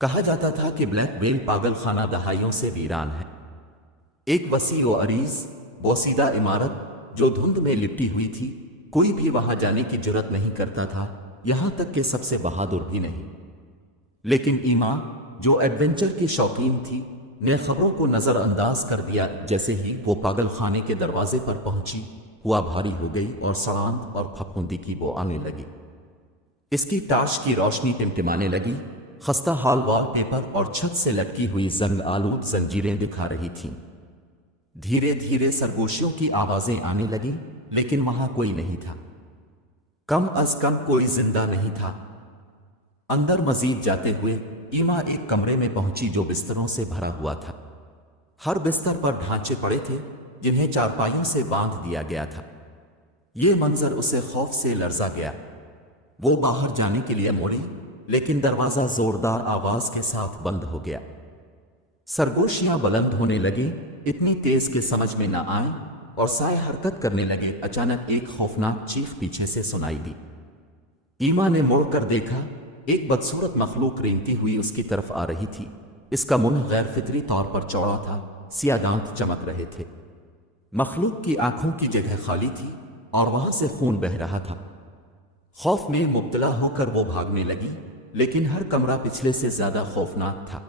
کہا جاتا تھا کہ بلیک ویل پاگل خانہ دہائیوں سے ویران ہے۔ ایک وسیع و عریض بوسیدہ عمارت جو دھند میں لپٹی ہوئی تھی، کوئی بھی وہاں جانے کی جرت نہیں کرتا تھا، یہاں تک کہ سب سے بہادر بھی نہیں۔ لیکن ایما، جو ایڈونچر کی شوقین تھی، نے خبروں کو نظر انداز کر دیا۔ جیسے ہی وہ پاگل خانے کے دروازے پر پہنچی، ہوا بھاری ہو گئی اور سڑاند اور پھپھوندی کی بو آنے لگی۔ اس کی ٹارچ کی روشنی ٹمٹمانے لگی، خستہ حال وال پیپر اور چھت سے لٹکی ہوئی زنگ آلود زنجیریں دکھا رہی تھیں۔ دھیرے دھیرے سرگوشیوں کی آوازیں آنے لگیں، لیکن وہاں کوئی نہیں تھا، کم از کم کوئی زندہ نہیں تھا۔ اندر مزید جاتے ہوئے ایما ایک کمرے میں پہنچی جو بستروں سے بھرا ہوا تھا۔ ہر بستر پر ڈھانچے پڑے تھے جنہیں چارپائیوں سے باندھ دیا گیا تھا۔ یہ منظر اسے خوف سے لرزا گیا۔ وہ باہر جانے کے لیے موڑی، لیکن دروازہ زوردار آواز کے ساتھ بند ہو گیا۔ سرگوشیاں بلند ہونے لگیں، اتنی تیز کہ سمجھ میں نہ آئیں، اور سائے حرکت کرنے لگے۔ اچانک ایک خوفناک چیخ پیچھے سے سنائی دی۔ ایما نے مڑ کر دیکھا، ایک بدصورت مخلوق رینگتی ہوئی اس کی طرف آ رہی تھی۔ اس کا منہ غیر فطری طور پر چوڑا تھا، سیاہ دانت چمک رہے تھے۔ مخلوق کی آنکھوں کی جگہ خالی تھی اور وہاں سے خون بہہ رہا تھا۔ خوف میں مبتلا ہو کر وہ بھاگنے لگی، لیکن ہر کمرہ پچھلے سے زیادہ خوفناک تھا۔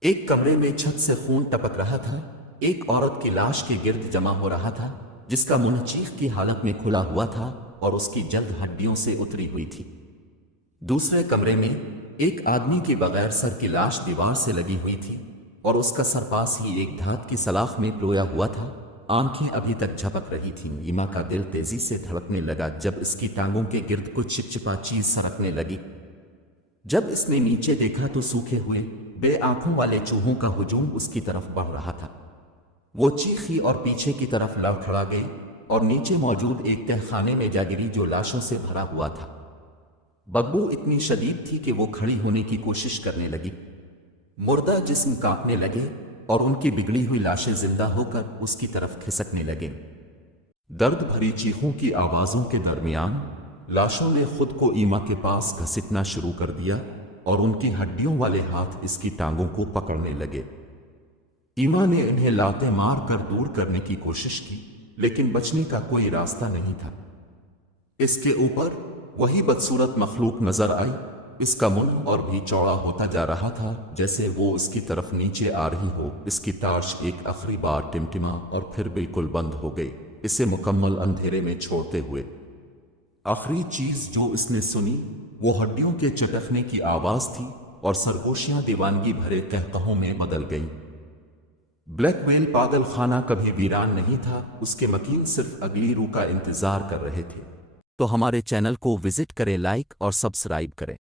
ایک کمرے میں چھت سے خون ٹپک رہا تھا، ایک عورت کی لاش کے گرد جمع ہو رہا تھا، جس کا منہ چیخ کی حالت میں کھلا ہوا تھا اور اس کی جلد ہڈیوں سے اتری ہوئی تھی۔ دوسرے کمرے میں ایک آدمی کی بغیر سر کی لاش دیوار سے لگی ہوئی تھی اور اس کا سر پاس ہی ایک دھات کی سلاخ میں پرویا ہوا تھا۔ آنکھیں ابھی تک جھپک رہی تھیں۔ ایما کا دل تیزی سے دھڑکنے لگا جب اس کی ٹانگوں کے گرد کچھ چپچپا چیز سرکنے لگی۔ جب اس نے نیچے دیکھا تو سوکھے ہوئے بے آنکھوں والے چوہوں کا ہجوم اس کی طرف بڑھ رہا تھا۔ وہ چیخی اور پیچھے کی طرف لڑکھڑا گئی اور نیچے موجود ایک تہہ خانے میں جا گری جو لاشوں سے بھرا ہوا تھا۔ بدبو اتنی شدید تھی کہ وہ کھڑی ہونے کی کوشش کرنے لگی۔ مردہ جسم کانپنے لگے اور ان کی بگڑی ہوئی لاشیں زندہ ہو کر اس کی طرف کھسکنے لگیں۔ درد بھری چیخوں کی آوازوں کے درمیان لاشوں نے خود کو ایما کے پاس گھسیٹنا شروع کر دیا اور ان کی ہڈیوں والے ہاتھ اس کی ٹانگوں کو پکڑنے لگے۔ ایما نے انہیں لاتے مار کر دور کرنے کی کوشش کی، لیکن بچنے کا کوئی راستہ نہیں تھا۔ اس کے اوپر وہی بدصورت مخلوق نظر آئی۔ اس کا منہ اور بھی چوڑا ہوتا جا رہا تھا، جیسے وہ اس کی طرف نیچے آ رہی ہو۔ اس کی ٹارچ ایک آخری بار ٹمٹما اور پھر بالکل بند ہو گئی، اسے مکمل اندھیرے میں چھوڑتے ہوئے۔ آخری چیز جو اس نے سنی وہ ہڈیوں کے چٹکنے کی آواز تھی اور سرگوشیاں دیوانگی بھرے قہقہوں میں بدل گئیں۔ بلیک ویل پاگل خانہ کبھی ویران نہیں تھا، اس کے مکین صرف اگلی روح کا انتظار کر رہے تھے۔ تو ہمارے چینل کو وزٹ کریں، لائک اور سبسکرائب کریں۔